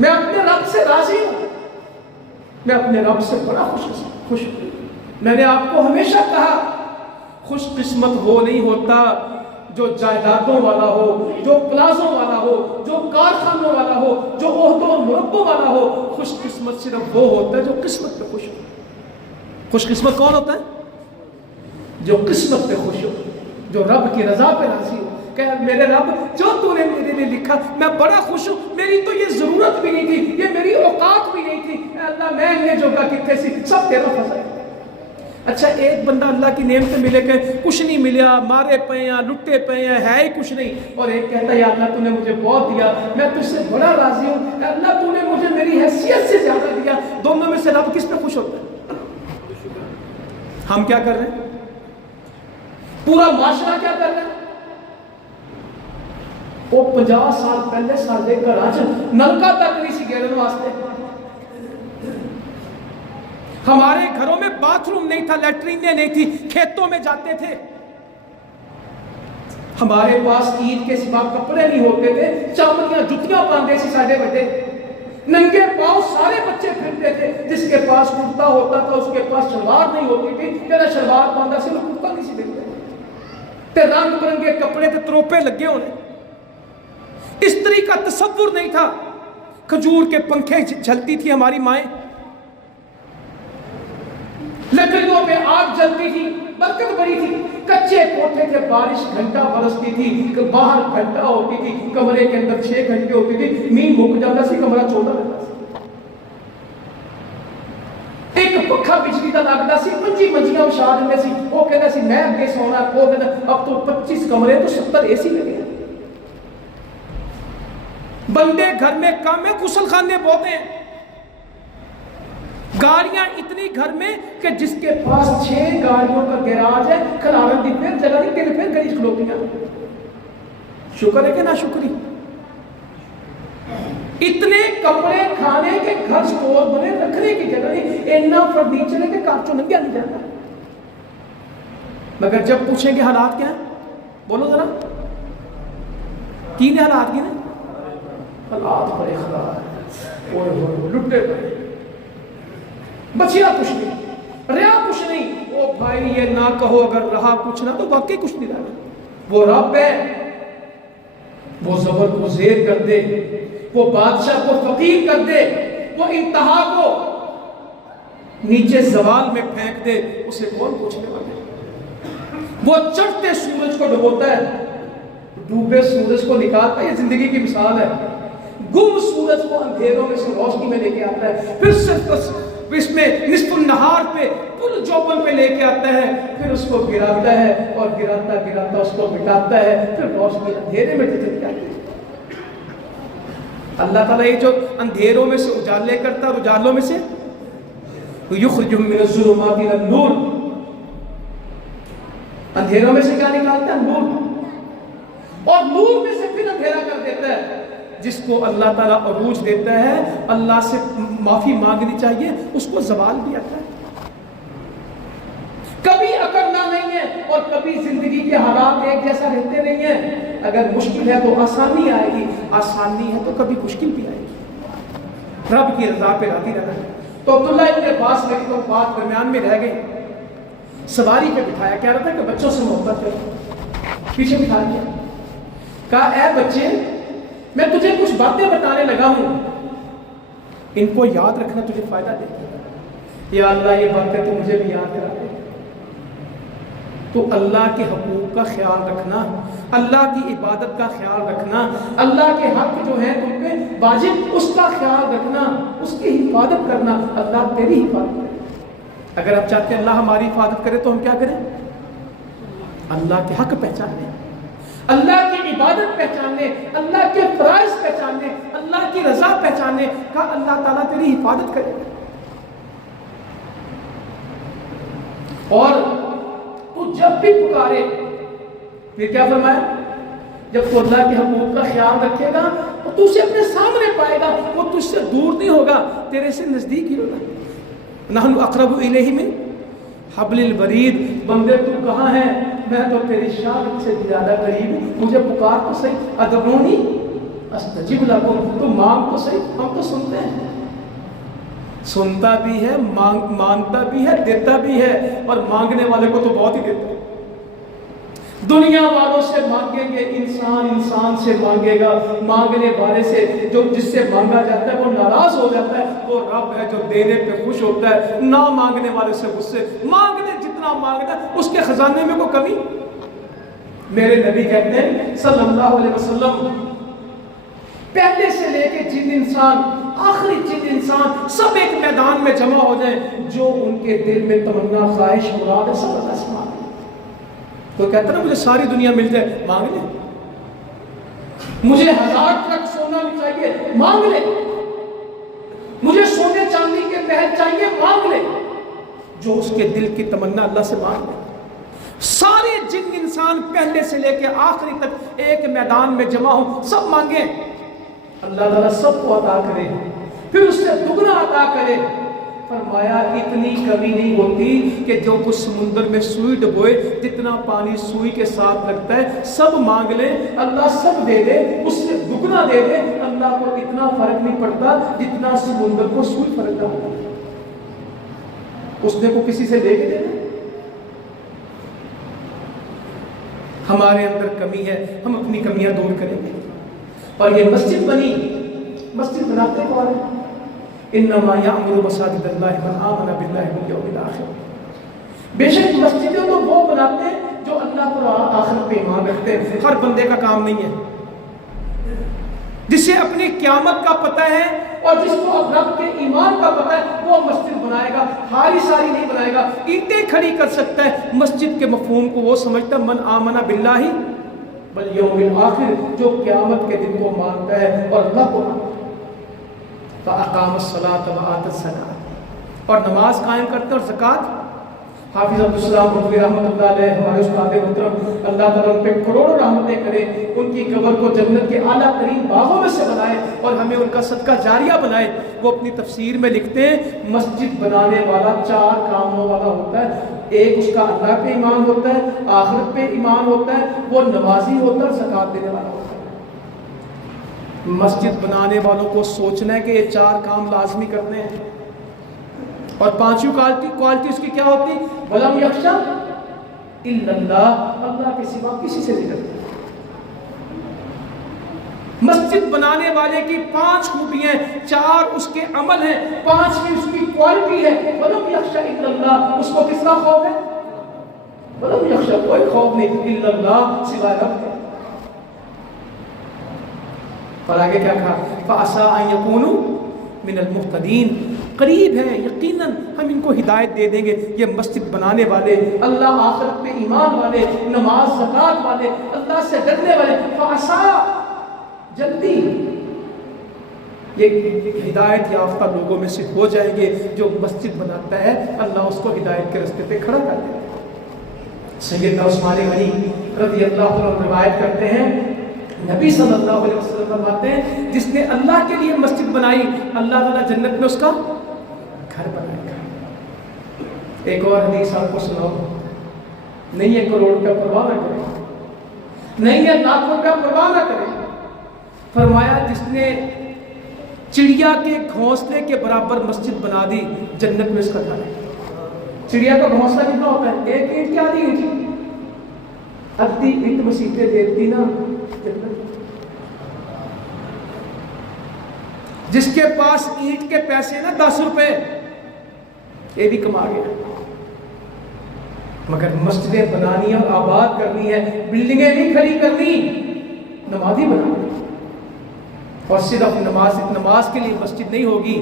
میں اپنے رب سے راضی ہوں، میں اپنے رب سے بڑا خوش ہوں۔ میں نے آپ کو ہمیشہ کہا خوش قسمت وہ نہیں ہوتا جو جائیدادوں والا ہو، جو پلازوں والا ہو، جو کارخانوں والا ہو، جو عہدوں اور مربوں والا ہو۔ خوش قسمت صرف وہ ہوتا ہے جو قسمت پہ خوش ہو۔ خوش قسمت کون ہوتا ہے؟ جو قسمت پہ خوش ہو، جو رب کی رضا پہ راضی ہو، کہ میرے رب جو تو نے میرے لیے لکھا میں بڑا خوش ہوں، میری تو یہ ضرورت بھی نہیں تھی، یہ میری اوقات بھی نہیں تھی، اے اللہ میں نے جو کا کتنے سی سب تیرا فضل ہے۔ اچھا ایک بندہ اللہ کی نعمت ملے کہ کچھ نہیں ملیا، مارے پے ہیں، لٹے پے ہیں، ہے ہی کچھ نہیں، اور ایک کہتا ہے یا اللہ تو نے مجھے بہت دیا، میں تجھ سے بڑا راضی ہوں، اے اللہ تو نے مجھے میری حیثیت سے زیادہ دیا۔ دونوں میں سے رب کس پہ خوش ہوتا ہے؟ ہم کیا کر رہے ہیں؟ پورا معاشرہ کیا کر رہا ہے؟ وہ 50 سال پہلے سارے گھر نلکا تک نہیں سی گیرن واسطے، ہمارے گھروں میں باتھ روم نہیں تھا، لیٹرینیں نہیں تھی، کھیتوں میں جاتے تھے، ہمارے پاس عید کے سوا کپڑے نہیں ہوتے تھے، چمڑیاں جتیاں باندھے سی ساڑھے بڑے، ننگے پاؤں سارے بچے پھرتے تھے، جس کے پاس کرتا ہوتا تھا اس کے پاس شلوار نہیں ہوتی تھی، تیرا شلوار باندھا سی وہ کرتا نہیں سی دیتے تے، رنگ برنگے کپڑے تے تروپے لگے ہونے، استری کا تصور نہیں تھا، کھجور کے پنکھے جھلتی تھی ہماری مائیں، لکڑیوں پہ آگ جلتی تھی، برکت بڑی تھی، کچے کوٹھے کے بارش گھنٹہ برستی تھی، باہر گھنٹہ ہوتی تھی، کمرے کے اندر 6 گھنٹے ہوتی تھی، مین مک جاتا سی کمرہ چھوٹا رہتا سی، ایک پکھا بجلی کا لگتا سی، 25 منجیاں اشار میں سی، وہ کہتا سی میں اگے سونا، وہ کہتا اب تو 25 کمرے تو 70 اے سی لگے ہیں، بندے گھر میں کم ہے، غسل خانے بہت ہیں، گاڑیاں اتنی گھر میں کہ جس کے پاس 6 گاڑیوں کا گیراج ہے، کھلارن دی پھر جگہ نہیں، 3 پھر گڑی کھلوتیاں، شکر ہے کہ نہ شکری؟ اتنے کپڑے کھانے کے گھر سٹور بنے، رکھنے کی جگہ نہیں، اینا فرنیچر ہے کہ کارچوں ننگیا نہیں جاتا، مگر جب پوچھیں گے حالات کیا ہیں، بولو ذرا کی نے حالات کی نے؟ حالات بڑے خراب ہیں، لٹے پڑے، بچیا کچھ نہیں، رہا کچھ نہیں۔ او بھائی یہ نہ کہو اگر رہا کچھ نہ تو واقعی کچھ نہیں رہا، وہ رب ہے، وہ زبر کو زیر کر دے، وہ بادشاہ کو فقیر کر دے، وہ انتہا کو نیچے زوال میں پھینک دے، اسے کون پوچھنے والے؟ وہ چڑھتے سورج کو ڈبوتا ہے، ڈوبے سورج کو نکالتا ہے، یہ زندگی کی مثال ہے، گم سورج کو اندھیروں میں سے روشنی میں لے کے آتا ہے، پھر صرف اس میں نصف النہار پہ پل جوبن پہ لے کے آتا ہے، پھر اس کو گراتا ہے اور گراتا گراتا اس کو مٹاتا ہے، پھر روشنی اندھیرے میں چلی جاتی ہے۔ اللہ تعالیٰ یہ جو اندھیروں میں سے اجالے کرتا ہے اور اجالوں میں سے یخرج من الظلمات الى النور، اندھیروں میں سے کیا نکالتا ہے؟ نور، اور نور میں سے پھر اندھیرا کر دیتا ہے۔ جس کو اللہ تعالیٰ عروج دیتا ہے اللہ سے معافی مانگنی چاہیے، اس کو زوال بھی آتا ہے، کبھی اکڑنا نہیں ہے، اور کبھی زندگی کے حالات ایک جیسا رہتے نہیں ہیں، اگر مشکل ہے تو آسانی آئے گی، آسانی ہے تو کبھی مشکل بھی آئے گی، رب کی رضا پہ راضی رہنا۔ تو عبداللہ ابن عباس میری تو بات درمیان میں رہ گئی، سواری پہ بٹھایا، کہہ رہا تھا کہ بچوں سے محبت کرو، پیچھے بٹھا دیا، کہا اے بچے میں تجھے کچھ باتیں بتانے لگا ہوں، ان کو یاد رکھنا تجھے فائدہ دے گا۔ یا اللہ یہ باتیں تو مجھے بھی یاد کرا دے، تو اللہ کے حقوق کا خیال رکھنا، اللہ کی عبادت کا خیال رکھنا، اللہ کے حق جو ہیں تم پہ واجب اس کا خیال رکھنا، اس کی حفاظت کرنا، اللہ تیری حفاظت کرے۔ اگر ہم چاہتے ہیں اللہ ہماری حفاظت کرے تو ہم کیا کریں؟ اللہ کے حق پہچانے، اللہ کی عبادت پہچاننے، اللہ کے فرائض پہچاننے، اللہ کی رضا پہچاننے کا اللہ تعالیٰ تیری حفاظت کرے گا۔ اور تو جب بھی پکارے، پھر کیا فرمایا؟ جب تو اللہ کے حقوق کا خیال رکھے گا تو تو اسے اپنے سامنے پائے گا، وہ تجھ سے دور نہیں ہوگا، تیرے سے نزدیک ہی ہوگا۔ نحن اقرب الیہ من حبل الورید، بندے تو کہاں ہیں؟ میں تو تیری شان سے زیادہ قریب ہوں، مجھے پکار تو صحیح، ادعونی استجب لکم، تو مانگ تو صحیح، ہم تو سنتے ہیں، سنتا بھی ہے، مانگتا بھی ہے، دیتا بھی ہے، اور مانگنے والے کو تو بہت ہی دیتا ہے۔ دنیا والوں سے مانگیں گے، انسان سے مانگے گا، مانگنے والے سے جس سے مانگا جاتا ہے وہ ناراض ہو جاتا ہے، وہ رب ہے جو دینے پہ خوش ہوتا ہے، نہ مانگنے والے سے غصے، مانگنے جتنا مانگنا اس کے خزانے میں کوئی کمی۔ میرے نبی کہتے ہیں صلی اللہ علیہ وسلم، پہلے سے لے کے جن انسان آخری جن انسان سب ایک میدان میں جمع ہو جائیں، جو ان کے دل میں تمنا خواہش مراد ہے سب اللہ سے مانگیں۔ تو کہتا نا مجھے ساری دنیا مل جائے، مانگ لے، مجھے 1000 ٹرک سونا بھی چاہیے، مانگ لے، مجھے سونے چاندی کے محل چاہیے، مانگ لے، جو اس کے دل کی تمنا اللہ سے مانگ لے۔ سارے جن انسان پہلے سے لے کے آخری تک ایک میدان میں جمع ہوں، سب مانگیں، اللہ تعالیٰ سب کو عطا کرے، پھر اس سے دگنا عطا کرے۔ فرمایا اتنی کمی نہیں ہوتی کہ جو کچھ سمندر میں سوئی ڈبوئے، جتنا پانی سوئی کے ساتھ لگتا ہے سب مانگ لے، اللہ سب دے دے، اس سے دگنا دے دے، اللہ کو اتنا فرق نہیں پڑتا جتنا سمندر کو سوئی فرق ہوتا ہے۔ اس نے کو کسی سے لے کے دے دے۔ ہمارے اندر کمی ہے، ہم اپنی کمیاں دور کریں گے۔ اور یہ مسجد بنی، مسجد بناتے کون ہیں؟ انما یعمر مساجد اللہ من آمن باللہ والیوم الآخر۔ بے شک مسجدیں تو وہ بناتے ہیں جو اللہ پر آخرت پہ ایمان رکھتے ہیں۔ ہر بندے کا کام نہیں ہے، جسے اپنی قیامت کا پتہ ہے اور جس کو اب رب کے ایمان کا پتہ ہے وہ مسجد بنائے گا، ہاری ساری نہیں بنائے گا، اینٹیں کھڑی کر سکتا ہے۔ مسجد کے مفہوم کو وہ سمجھتا ہے من آمن باللہ والیوم الآخر، جو قیامت کے دن کو مانتا ہے اور اللہ کو مانتا ہے۔ فَأَقَامَ الصَّلَاةَ وَآتَى الزَّكَاةَ، اور نماز قائم کرتے اور زکوٰۃ۔ حافظ عبدالسلام بھٹوی رحمۃ اللہ علیہ ہمارے استاد محترم، اللہ تعالیٰ ان پہ کروڑوں رحمتیں کرے، ان کی قبر کو جنت کے اعلیٰ ترین باغوں میں سے بنائے اور ہمیں ان کا صدقہ جاریہ بنائے۔ وہ اپنی تفسیر میں لکھتے ہیں مسجد بنانے والا 4 کاموں والا ہوتا ہے۔ ایک اس کا اللہ پہ ایمان ہوتا ہے، آخرت پہ ایمان ہوتا ہے، وہ نمازی ہوتا ہے، زکوٰۃ دینے والا ہوتا ہے۔ مسجد بنانے والوں کو سوچنا ہے کہ یہ 4 کام لازمی کرنے ہیں، اور 5ویں کوالٹی اس کی کیا ہوتی؟ وَلَمْ يَخْشَ إِلَّا اللَّهَ، اللہ کے سوا کسی سے نہیں ڈرتا۔ مسجد بنانے والے کی 5 خوبیاں، 4 اس کے عمل ہیں، 5ویں اس کی کوالٹی ہے وَلَمْ يَخْشَ إِلَّا اللَّهَ۔ اس کو کس کا خوف ہے؟ وَلَمْ يَخْشَ، کوئی خوف نہیں، إِلَّا اللَّهَ، سوائے رب کے۔ اور آگے کیا کہا؟ فَعَسَىٰ أَن يَكُونُوا مِنَ الْمُهْتَدِينَ، قریب ہے یقیناً ہم ان کو ہدایت دے دیں گے۔ یہ مسجد بنانے والے، اللہ آخرت پہ ایمان والے، نماز زکوٰۃ والے، اللہ سے ڈرنے والے، فَعَسَىٰ، جلدی یہ ہدایت یافتہ لوگوں میں سے ہو جائیں گے۔ جو مسجد بناتا ہے اللہ اس کو ہدایت کے راستے پہ کھڑا کر دیتا ہے۔ سیدنا عثمان غنی رضی اللہ عنہ روایت کرتے ہیں، نبی صلی اللہ علیہ وسلم فرماتے ہیں جس نے اللہ کے لیے مسجد بنائی اللہ تعالیٰ جنت میں اس کا گھر بنائے گا۔ ایک اور حدیث آپ کو سناؤ، نہیں ہے کروڑ کا پرواہ نہ کرے، نہیں ہے لاکھوں کا پرواہ نہ کرے، فرمایا جس نے چڑیا کے گھونسلے کے برابر مسجد بنا دی جنت میں اس کا گھر ہے۔ چڑیا کا گھونسلہ کتنا ہوتا ہے؟ 1 اینٹ کی آدھی اینٹ، ادھی اینٹ مسیحیں دیتی نا جنت۔ جس کے پاس اینٹ کے پیسے نا 10 روپے، یہ بھی کما گیا، مگر مسجدیں بنانی اور آباد کرنی ہے، بلڈنگیں نہیں کھڑی کرنی، نمازی بنانی۔ اور صرف نماز کے لیے مسجد نہیں ہوگی،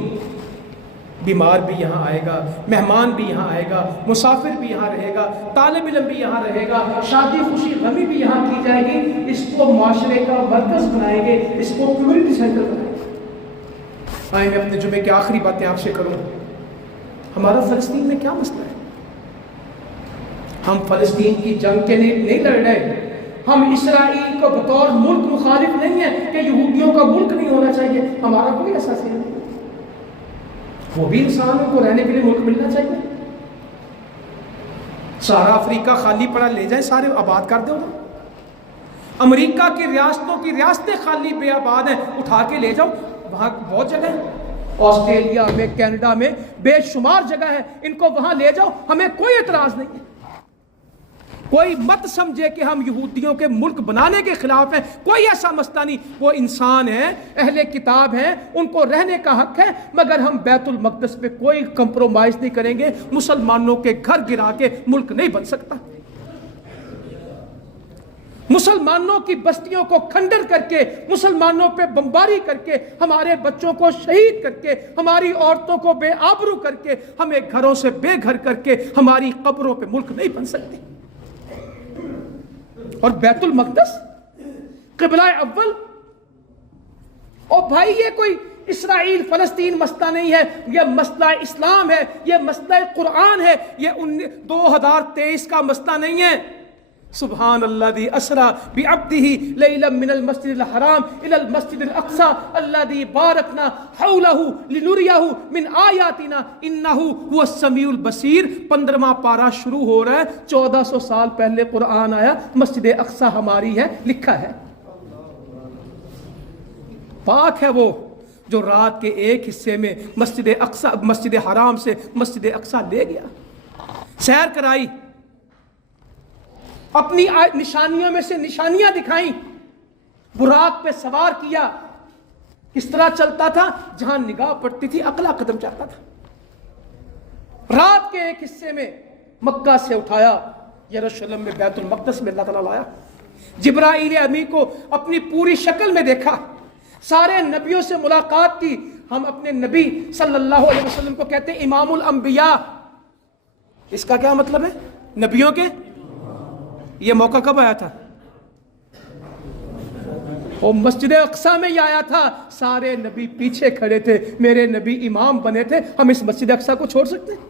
بیمار بھی یہاں آئے گا، مہمان بھی یہاں آئے گا، مسافر بھی یہاں رہے گا، طالب علم بھی یہاں رہے گا، شادی خوشی غمی بھی یہاں کی جائے گی۔ اس کو معاشرے کا مرکز بنائیں گے، اس کو کمیونٹی سینٹر بنائیں گے۔ آئیں میں اپنے جمعے کی آخری باتیں آپ سے کروں۔ ہمارا فلسطین میں کیا مسئلہ ہے؟ ہم فلسطین کی جنگ کے لیے نہیں لڑ رہے، ہم اسرائیل کو بطور ملک مخالف نہیں ہیں کہ یہودیوں کا ملک نہیں ہونا چاہیے، ہمارا کوئی احساس نہیں، وہ بھی انسان کو رہنے کے لیے ملک ملنا چاہیے۔ سارا افریقہ خالی پڑا لے جائیں، سارے آباد کر دیں ادھر۔ امریکہ کی ریاستوں کی ریاستیں خالی بے آباد ہیں، اٹھا کے لے جاؤ، وہاں بہت جگہ ہے، آسٹریلیا میں، کینیڈا میں بے شمار جگہ ہے، ان کو وہاں لے جاؤ، ہمیں کوئی اعتراض نہیں ہے۔ کوئی مت سمجھے کہ ہم یہودیوں کے ملک بنانے کے خلاف ہیں، کوئی ایسا مسئلہ نہیں، وہ انسان ہیں، اہل کتاب ہیں، ان کو رہنے کا حق ہے، مگر ہم بیت المقدس پہ کوئی کمپرومائز نہیں کریں گے۔ مسلمانوں کے گھر گرا کے ملک نہیں بن سکتا، مسلمانوں کی بستیوں کو کھنڈر کر کے، مسلمانوں پہ بمباری کر کے، ہمارے بچوں کو شہید کر کے، ہماری عورتوں کو بے آبرو کر کے، ہمیں گھروں سے بے گھر کر کے، ہماری قبروں پہ ملک نہیں بن سکتے۔ اور بیت المقدس قبلہ اول، اور بھائی یہ کوئی اسرائیل فلسطین مسئلہ نہیں ہے، یہ مسئلہ اسلام ہے، یہ مسئلہ قرآن ہے، یہ 2023 کا مسئلہ نہیں ہے۔ سبحان الذی اسری بعبدہ لیلا من المسجد الحرام الی المسجد الاقصی الذی بارکنا حولہ لنریہ من آیاتنا انہ هو السمیع البصیر۔ 15واں پارہ شروع ہو رہا ہے، 1400 سال پہلے قرآن آیا، مسجد اقصی ہماری ہے، لکھا ہے۔ پاک ہے وہ جو رات کے ایک حصے میں مسجد اقصی، مسجد حرام سے مسجد اقصی لے گیا، سیر کرائی، اپنی نشانیوں میں سے نشانیاں دکھائیں، براق پہ سوار کیا، کس طرح چلتا تھا، جہاں نگاہ پڑتی تھی اگلا قدم چلتا تھا۔ رات کے ایک حصے میں مکہ سے اٹھایا، یروشلم میں بیت المقدس میں اللہ تعالیٰ لایا۔ جبرائیل امین کو اپنی پوری شکل میں دیکھا، سارے نبیوں سے ملاقات کی۔ ہم اپنے نبی صلی اللہ علیہ وسلم کو کہتے ہیں امام الانبیاء۔ اس کا کیا مطلب ہے؟ نبیوں کے۔ یہ موقع کب آیا تھا؟ وہ مسجد اقصی میں ہی آیا تھا، سارے نبی پیچھے کھڑے تھے، میرے نبی امام بنے تھے، ہم اس مسجد اقصی کو چھوڑ سکتے ہیں؟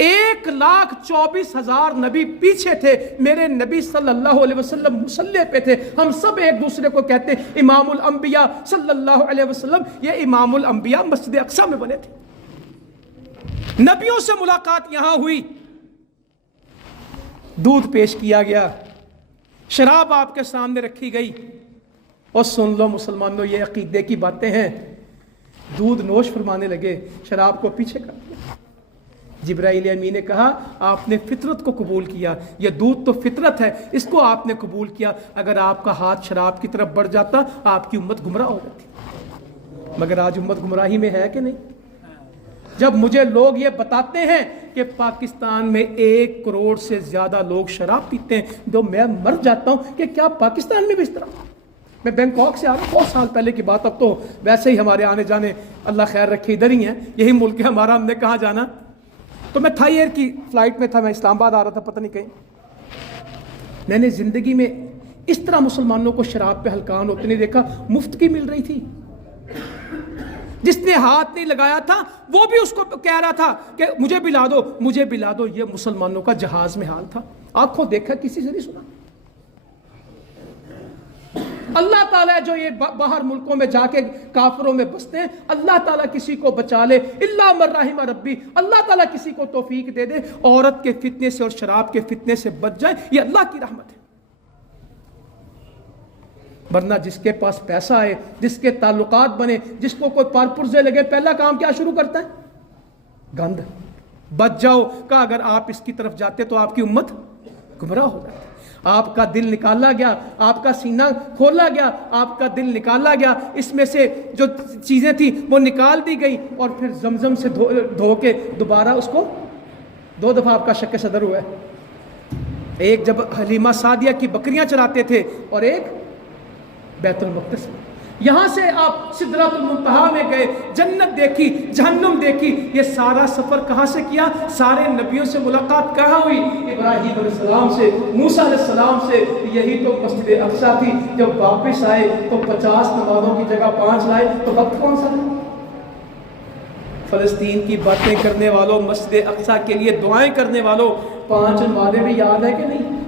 1,24,000 نبی پیچھے تھے، میرے نبی صلی اللہ علیہ وسلم مصلی پہ تھے، ہم سب ایک دوسرے کو کہتے ہیں امام الانبیاء صلی اللہ علیہ وسلم۔ یہ امام الانبیاء مسجد اقصی میں بنے تھے۔ نبیوں سے ملاقات یہاں ہوئی، دودھ پیش کیا گیا، شراب آپ کے سامنے رکھی گئی، اور سن لو مسلمانوں، یہ عقیدے کی باتیں ہیں۔ دودھ نوش فرمانے لگے، شراب کو پیچھے کر دیا۔ جبرائیل امین نے کہا آپ نے فطرت کو قبول کیا، یہ دودھ تو فطرت ہے، اس کو آپ نے قبول کیا، اگر آپ کا ہاتھ شراب کی طرف بڑھ جاتا آپ کی امت گمراہ ہو جاتی۔ مگر آج امت گمراہی میں ہے کہ نہیں؟ جب مجھے لوگ یہ بتاتے ہیں کہ پاکستان میں 1 کروڑ سے زیادہ لوگ شراب پیتے ہیں، تو میں مر جاتا ہوں کہ کیا پاکستان میں بھی اس طرح؟ میں بینکاک سے آ رہا ہوں، بہت سال پہلے کی بات، اب تو ویسے ہی ہمارے آنے جانے اللہ خیر رکھے ادھر ہی ہیں، یہی ملک ہے ہمارا، ہم نے کہاں جانا۔ تو میں تھائی ایئر کی فلائٹ میں تھا، میں اسلام آباد آ رہا تھا، پتہ نہیں کہیں، میں نے زندگی میں اس طرح مسلمانوں کو شراب پہ ہلکان ہوتے نہیں دیکھا۔ مفت کی مل رہی تھی، جس نے ہاتھ نہیں لگایا تھا وہ بھی اس کو کہہ رہا تھا کہ مجھے پلا دو، مجھے پلا دو۔ یہ مسلمانوں کا جہاز میں حال تھا، آنکھوں دیکھا، کسی سے نہیں سنا۔ اللہ تعالیٰ جو یہ باہر ملکوں میں جا کے کافروں میں بستے ہیں، اللہ تعالیٰ کسی کو بچا لے، الا من رحم ربی، اللہ تعالیٰ کسی کو توفیق دے دے، عورت کے فتنے سے اور شراب کے فتنے سے بچ جائے، یہ اللہ کی رحمت ہے۔ ورنہ جس کے پاس پیسہ ہے، جس کے تعلقات بنے، جس کو کوئی پار پرزے لگے، پہلا کام کیا شروع کرتا ہے؟ گند۔ بچ جاؤ کا اگر آپ اس کی طرف جاتے تو آپ کی امت گمراہ ہو جاتی۔ آپ کا دل نکالا گیا، آپ کا سینہ کھولا گیا، آپ کا دل نکالا گیا، اس میں سے جو چیزیں تھیں وہ نکال دی گئی، اور پھر زمزم سے دھو کے دوبارہ اس کو 2 دفعہ آپ کا شک صدر ہوا ہے۔ ایک جب حلیمہ سعدیہ کی بکریاں چراتے تھے، اور ایک بیت المقدس میں۔ یہاں سے آپ سدرۃ المنتہا میں گئے، جنت دیکھی، جہنم دیکھی، یہ سارا سفر کہاں سے کیا؟ سارے نبیوں سے ملاقات کہاں ہوئی؟ ابراہیم علیہ السلام سے، موسیٰ علیہ السلام سے، یہی تو مسجد اقصی تھی۔ جب واپس آئے تو 50 نمازوں کی جگہ 5 لائے، تو وقت کون سا تھا؟ فلسطین کی باتیں کرنے والوں، مسجد اقصی کے لیے دعائیں کرنے والوں، 5 نمازیں بھی یاد ہے کہ نہیں؟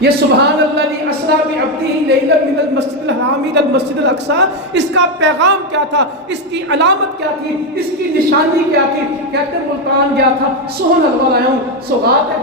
یہ سبحان اللہ اسریٰ بعبدہ لیلا من المسجد الحرام الی المسجد الاقصی، اس کا پیغام کیا تھا؟ اس کی علامت کیا تھی؟ اس کی نشانی کیا تھی؟ کہتے ملتان گیا تھا، سوہن حلوہ لایا ہوں، سوغات ہے۔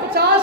50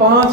5,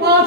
5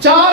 4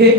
1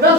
10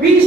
20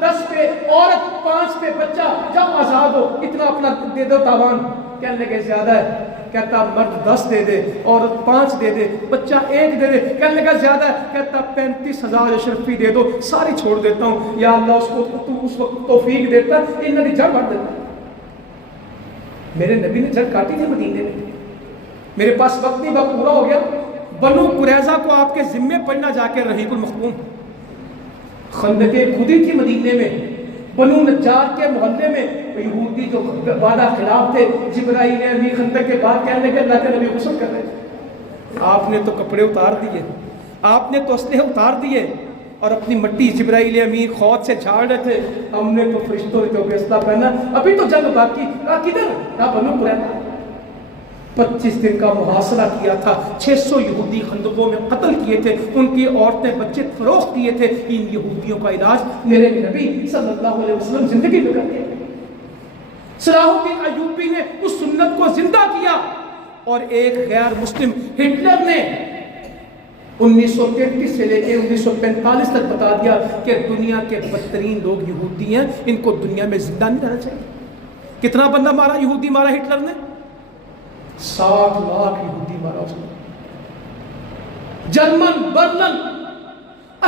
10 پہ عورت 5 پہ بچہ، جب آزاد ہو اتنا اپنا دے دو تاوان. کہنے لگے زیادہ ہے. کہتا مرد 10 دے دے، عورت 5 دے دے، بچہ 1 دے دے. کہنے لگا زیادہ ہے. کہتا 35,000 اشرفی دے دو، ساری چھوڑ دیتا ہوں. یا اللہ اس کو تو اس وقت توفیق دیتا، انہوں نے جڑ بڑھ دیتا. میرے نبی نے جڑ کاٹی تھی مدینے میں. میرے پاس وقت نہیں، وقت پورا ہو گیا. بنو قریظہ کو آپ کے ذمے پڑنا جا کے رحیق المختوم. خندقیں کھودی تھی مدینے میں. بنو نجار کے محلے میں یہودی جو وعدہ خلاف تھے، جبرائیل امین خندق کے بعد کہنے لگے اللہ کے نبی غسل کر رہے تھے. آپ نے تو کپڑے اتار دیے، آپ نے تو اسلحے اتار دیے اور اپنی مٹی جبرائیل امین خود سے جھاڑ رہے تھے. ہم نے تو فرشتوں نے تو اسلحہ پہنا، ابھی تو جنگ باقی. کہا کدھر؟ کہا بنو قریظہ. 25 دن کا محاصرہ کیا تھا. 600 یہودی خندقوں میں قتل کیے تھے، ان کی عورتیں بچے فروخت کیے تھے. ان یہودیوں کا علاج میرے نبی صلی اللہ علیہ وسلم زندگی میں کرتے ہیں. صلاح الدین ایوبی نے اس سنت کو زندہ کیا. اور ایک غیر مسلم ہٹلر نے 1933 سے لے کے 1945 تک بتا دیا کہ دنیا کے بدترین لوگ یہودی ہیں، ان کو دنیا میں زندہ نہیں رہنا چاہیے. کتنا بندہ مارا یہودی مارا ہٹلر نے؟ 60 لاکھ یہودی مارا اس نے. جرمن برلن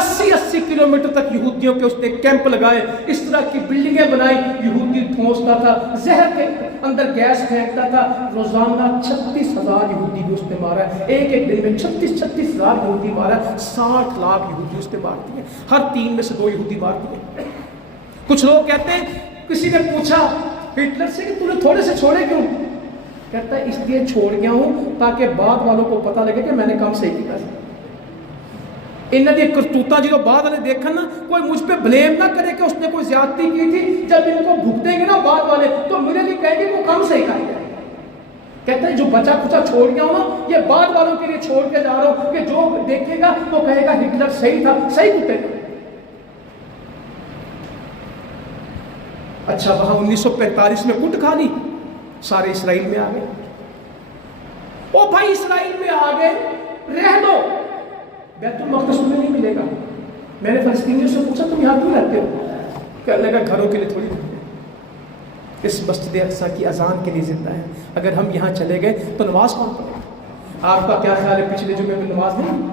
80 کلومیٹر تک یہودیوں کے اس نے کیمپ لگائے، اس طرح کی بلڈنگیں بنائی. یہودی ٹھونستا تھا، زہر کے اندر گیس پھینکتا تھا. روزانہ 36,000 یہودی بھی اس نے مارا ہے. ایک دن میں 36,000 یہودی مارا ہے. 60 لاکھ یہودی اس نے مار دیے. ہر 3 میں سے 2 یہودی مار دیے. کچھ لوگ کہتے ہیں، کسی نے پوچھا ہٹلر سے کہ تو نے تھوڑے سے چھوڑے کیوں؟ کہتا ہے اس لیے چھوڑ گیا ہوں تاکہ بعد والوں کو پتہ لگے کہ میں نے کام صحیح کیا. انہوں نے کرتوتا جو بعد والے دیکھا نا، کوئی مجھ پہ بلیم نہ کرے کہ اس نے کوئی زیادتی کی تھی. جب ان کو بھگتیں گے نا بعد والے تو میرے لیے کہیں گے وہ کام صحیح کر گیا. کہتا ہے جو بچا کچا چھوڑ گیا ہوں نا، یہ بعد والوں کے لیے چھوڑ کے جا رہا ہوں کہ جو دیکھے گا وہ کہے گا ہٹلر صحیح تھا. صحیح کتے گا. اچھا وہاں 1945 میں کٹ کھا لی، سارے اسرائیل میں آ گئے. او بھائی اسرائیل میں آ گئے، رہ دو، بیت المقدس میں نہیں ملے گا. میں نے فلسطینیوں سے پوچھا تم یہاں کیوں رہتے ہو؟ کہنے لگا گھروں کے لیے تھوڑی رہتے ہیں، اس مسجد اقصیٰ کی اذان کے لیے زندہ ہے. اگر ہم یہاں چلے گئے تو نماز کون پڑھے گا؟ آپ کا کیا خیال ہے پچھلے جمعے میں نماز نہیں؟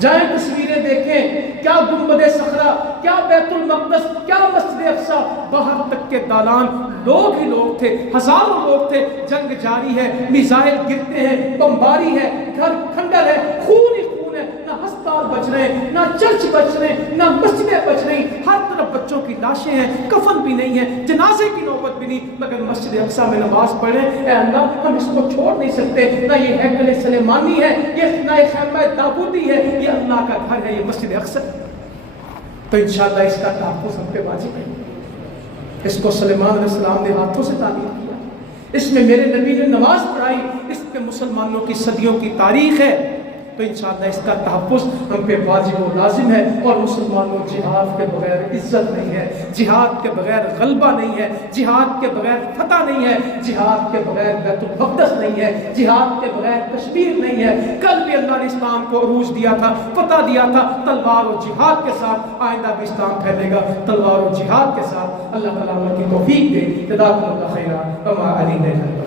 جائیں تصویریں دیکھیں، کیا گنبد صخرہ، کیا بیت المقدس، کیا مسجد اقصیٰ. باہر تک کے دالان لوگ ہی لوگ تھے، ہزاروں لوگ تھے. جنگ جاری ہے، میزائل گرتے ہیں، بمباری ہے، گھر کھنڈر ہے، خون ہی خون ہے. نہ ہسپتال بچ رہے ہیں، نہ چرچ بچ رہے ہیں، نہ مسجدیں بچ رہی. ہر طرف بچوں کی لاشیں ہیں، کفن بھی نہیں ہے، جنازے کی نوبت بھی نہیں. مگر مسجد اقصیٰ میں نماز پڑھیں. اے اللہ ہم اس کو چھوڑ نہیں سکتے. نہ یہ ہیکل سلیمانی ہے، یہ نہ یہ خیمہ داؤدی ہے، یہ اللہ کا گھر ہے، یہ مسجد اقصیٰ. تو انشاءاللہ اس کا تحفظ ہم پہ واجب ہے. اس کو سلیمان علیہ السلام نے ہاتھوں سے تعمیر کیا. اس میں میرے نبی نے نماز پڑھائی. اس پہ مسلمانوں کی صدیوں کی تاریخ ہے. تو انشاءاللہ اس کا تحفظ ہم پہ واجب و لازم ہے. اور مسلمانوں جہاد کے بغیر عزت نہیں ہے، جہاد کے بغیر غلبہ نہیں ہے، جہاد کے بغیر فتح نہیں ہے، جہاد کے بغیر بیت المقدس نہیں ہے، جہاد کے بغیر کشمیر نہیں ہے. کل بھی اللہ نے اسلام کو عروج دیا تھا، فتح دیا تھا تلوار و جہاد کے ساتھ. آئندہ بھی اسلام پھیلے گا تلوار و جہاد کے ساتھ. اللہ تعالیٰ کی توفیق دے. جزاکم اللہ خیرا وما علینا